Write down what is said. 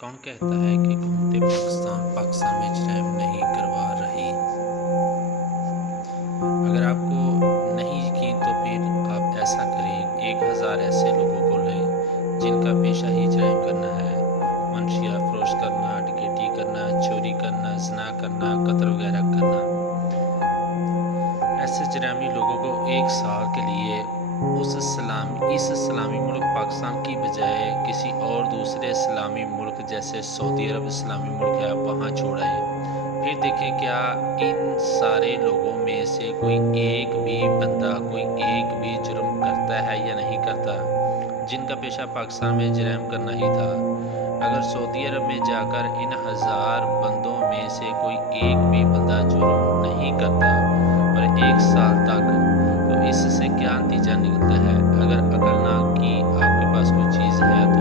کون کہتا ہے کہ حکومت پاکستان میں جرائم نہیں کروا رہی؟ اگر آپ کو نہیں یقین تو پھر آپ ایسا کریں، 1000 ایسے لوگوں کو لیں جن کا پیشہ ہی جرائم کرنا ہے، منشیات فروش کرنا، ڈکیتی کرنا، چوری کرنا، زنا کرنا، قتل وغیرہ کرنا۔ ایسے جرائمی لوگوں کو 1 سال کے لیے اس اسلامی ملک پاکستان کی بجائے کسی اور دوسرے اسلامی ملک جیسے سعودی عرب اسلامی ملک ہے وہاں چھوڑائیں۔ پھر دیکھیں کیا ان سارے لوگوں میں سے کوئی ایک بھی بندہ کوئی ایک بھی جرم کرتا ہے یا نہیں کرتا، جن کا پیشہ پاکستان میں جرائم کرنا ہی تھا۔ اگر سعودی عرب میں جا کر ان 1000 بندوں میں سے کوئی ایک بھی بندہ جرم نہیں کرتا اور 1 سال تک، تو اس سے کیا نتیجہ نکلتا ہے؟ اگر عقل ناک کی آپ کے پاس کوئی چیز ہے تو